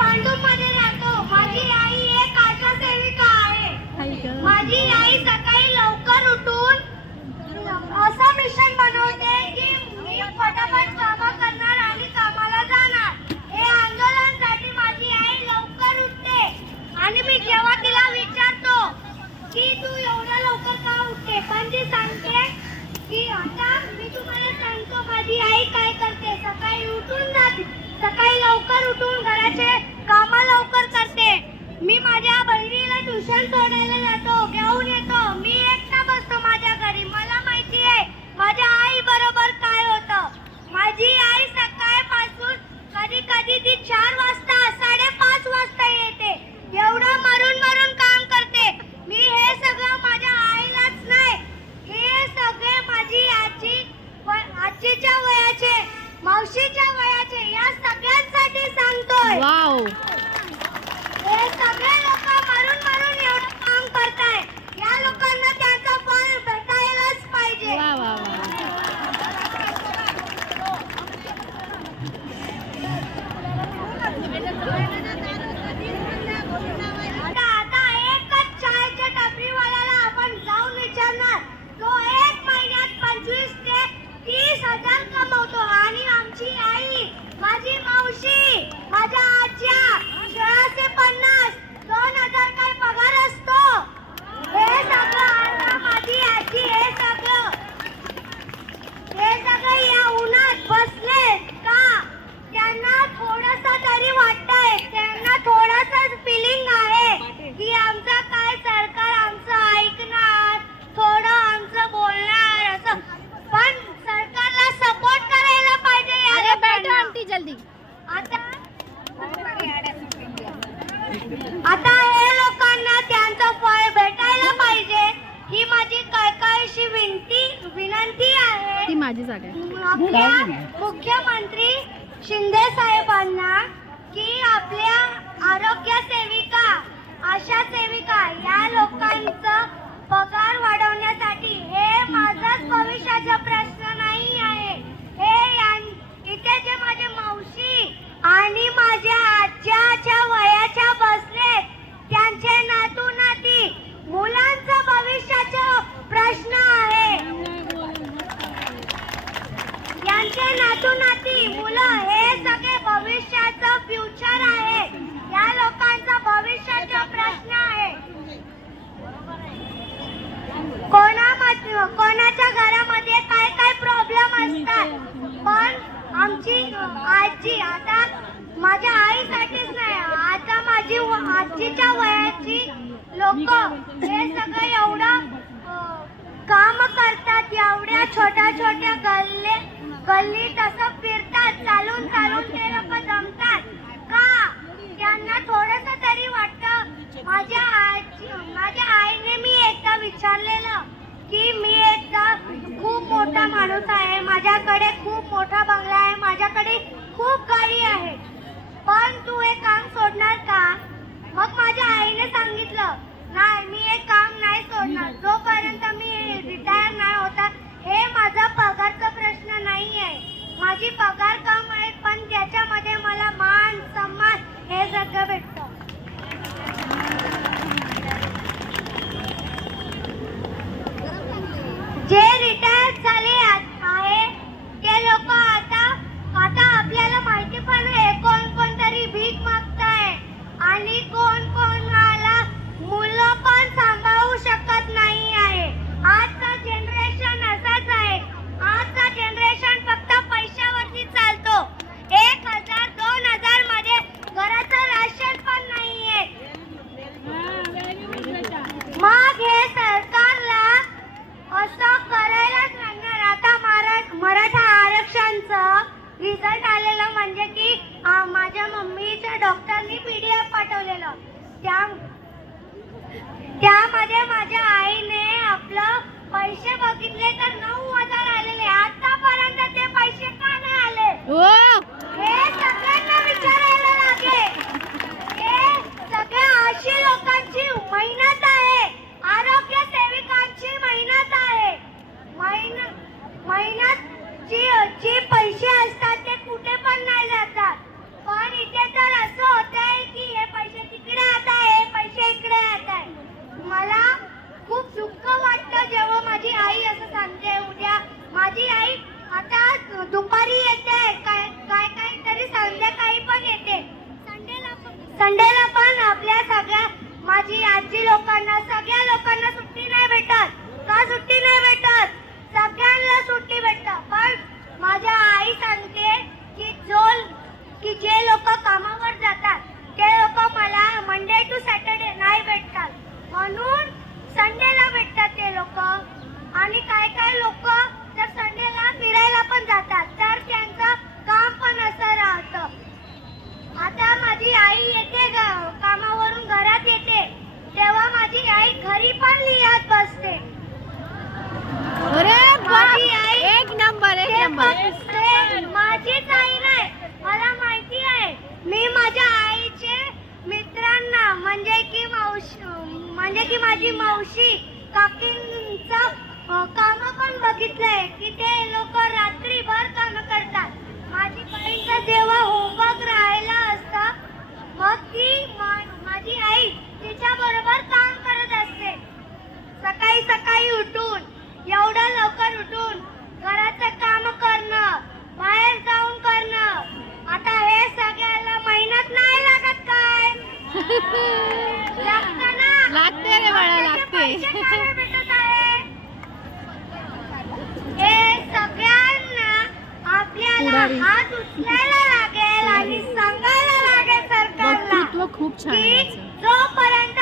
माझी आई माझी सकाळी लवकर उठून असं मिशन बनवते की मी फटाफट कामं करणार आणि कामाला जाणार. हे आंदोलनासाठी माझी आई लवकर उठते. आणि मी जेव्हा तिला विचारतो की तू एवढ्या लवकर का उठते? पण ती सांगते की आता मी तुम्हाला सांगतो माझी आई काय करते? सकाळी उठून जाते. सकाळी लवकर उठून घराचे कामा लवकर करते मी माझ्या बहिणीला ट्युशन सोडायला जातो घेऊन येतो मी एकटा बसतो माझ्या घरी मला माहिती आहे माझ्या आई बरोबर काय होतं माझी आई सकाळपासून कधी कधी ती चार वाजता साडेपाच वाजता येते एवढं मरून मरून काम करते मी हे सगळं माझ्या आईलाच नाही हे सगळे माझी आजी व- आजीच्या वयाचे मावशीच्या वयाचे या सगळ्यांसाठी सांगतोय वाव हे सगळे लोक मरून मरून एवढं काम करताय या लोकांना त्यांचा फळ भेटायलाच पाहिजे वा वा वा आता आता एकच चायच्या टपरीवाल्याला आपण जाऊन विचारणार तो एक महिन्यात पंचवीस ते तीस हजार कमवतो. आणि आमची आई माझी मावशी माझ्या आज्या सोळाशे पन्नास दोन हजार काय पगार असतो हे सगळं आता माझी आजी हे सगळं हे सगळे या उन्हात बसले का त्यांना थोडस तरी वाटतंय त्यांना थोडस फिलिंग आहे की आमचं काय सरकार आमचं ऐकणार थोडं आमचं बोलणार असं पण सरकारला सपोर्ट करायला पाहिजे या अरे बैठो लोकांना. आंटी जल्दी आता आता हे लोकांना त्यांचं फळ भेटायला पाहिजे ही माझी कळकळीशी विनंती विनंती आहे ती माझी जागा आहे. आपल्या मुख्यमंत्री शिंदे साहेबांना की आपल्या आरोग्य सेविका आशा सेविका या लोकांचं पगार वाढवण्यासाठी हे माझाच भविष्याचा प्रश्न नाही आहे हे यां- इथे जे माझे मावशी आणि माझ्या आज्याच्या वयाच्या बसलेत त्यांचे नातू नाती मुलांचं भविष्याचा प्रश्न आहे यांचे नातू नाती मुलं हे सगळे भविष्याचं फ्युचर आहे या लोकांचा भविष्याचा प्रश्न आहे कोणामध्ये कोणाच्या घरामध्ये काय काय प्रॉब्लेम असतात पण आमची आजी आता माझ्या आईसाठीच नाही आता माझी आजीच्या वयाची लोक हे सगळं एवढं काम करतात एवढ्या छोट्या छोट्या गल्ले गल्ली तसं फिरतात चालून चालून ते लोक जमतात. का? त्यांना थोडस तरी वाटतं. माझ्या आजी माझ्या आईने मी एकदा विचारलेलं की मी एकदा खूप मोठा माणूस आहे माझ्याकडे खूप मोठा बंगला आहे माझ्याकडे खूप गाडी आहे पण तू हे काम सोडणार का मग माझ्या आईने सांगितलं नाही मी हे काम नाही सोडणार. जोपर्यंत मी रिटायर नाही होता हे माझा पगारचा प्रश्न नाही आहे माझी पगार कम आहे पण त्याच्यामध्ये मला मान सन्मान हे सगळं भेटतं जे रिटायर झाले आ- आहे ते लोक आता आता आपल्याला माहिती पण आहे कोण कोण तरी भीक मागताय आणि कोण कोणाला मुलं पण सांभाळू शकत नाही आहे आजचा जनरेशन असाच आहे आजचा जनरेशन फक्त पैशावरती चालतो एक हजार दोन हजारमध्ये घराचं राशन पण नाहीये मग हे सरकारला असं करायलाच लागणार आता मरा मराठा आरक्षणचं म्हणजे की माझ्या मम्मीच्या डॉक्टरनी पीडीएफ पाठवलेलं. त्या त्यामध्ये माझ्या आईने आपलं पैसे बघितले तर नऊ हजार आलेले. आतापर्यंत उद्या उद्या माझी आई आता दुपारी येते. काय काय काय तरी संध्याकाळी पण येते. संडेला पण. आपल्या सगळ्या माझी आजी लोकांना सगळ्या लोकांना सुट्टी नाही भेटत. का सुट्टी नाही भेटत? सगळ्यांना सुट्टी भेटत. पण माझ्या आई सांगते की जो की जे लोक कामावर जातात ते लोक मला म्हणजे आई येते कामावरून घरात येते. तेव्हा माझी आई घरी पण लिहत बसते. अरे माझी आई- एक नंबर एक नंबर. माझीच आई नाही मला माहिती आहे मी माझ्या आईचे मित्रांना म्हणजे की मावशी म्हणजे की माझी मावशी काकींचं काम पण बघितलंय की ते लोक रात्रीभर काम करतात माझी बहीणचं जेव्हा होमवर्क राहायला असतं मग ती मा- माझी आई तिच्या बरोबर काम करत असते सकाळी सकाळी उठून एवढं लवकर उठून घराचं काम करणं बाहेर जाऊन करणं आता हे सगळ्याला मेहनत नाही लागत काय लागतं ना लागते रे बाळा, लागते. भेटत आहे? हे सगळ्यांना आपल्याला. हात उचलायला लागेल आणि सांगायला लागेल सरकारला खूप छान. जोपर्यंत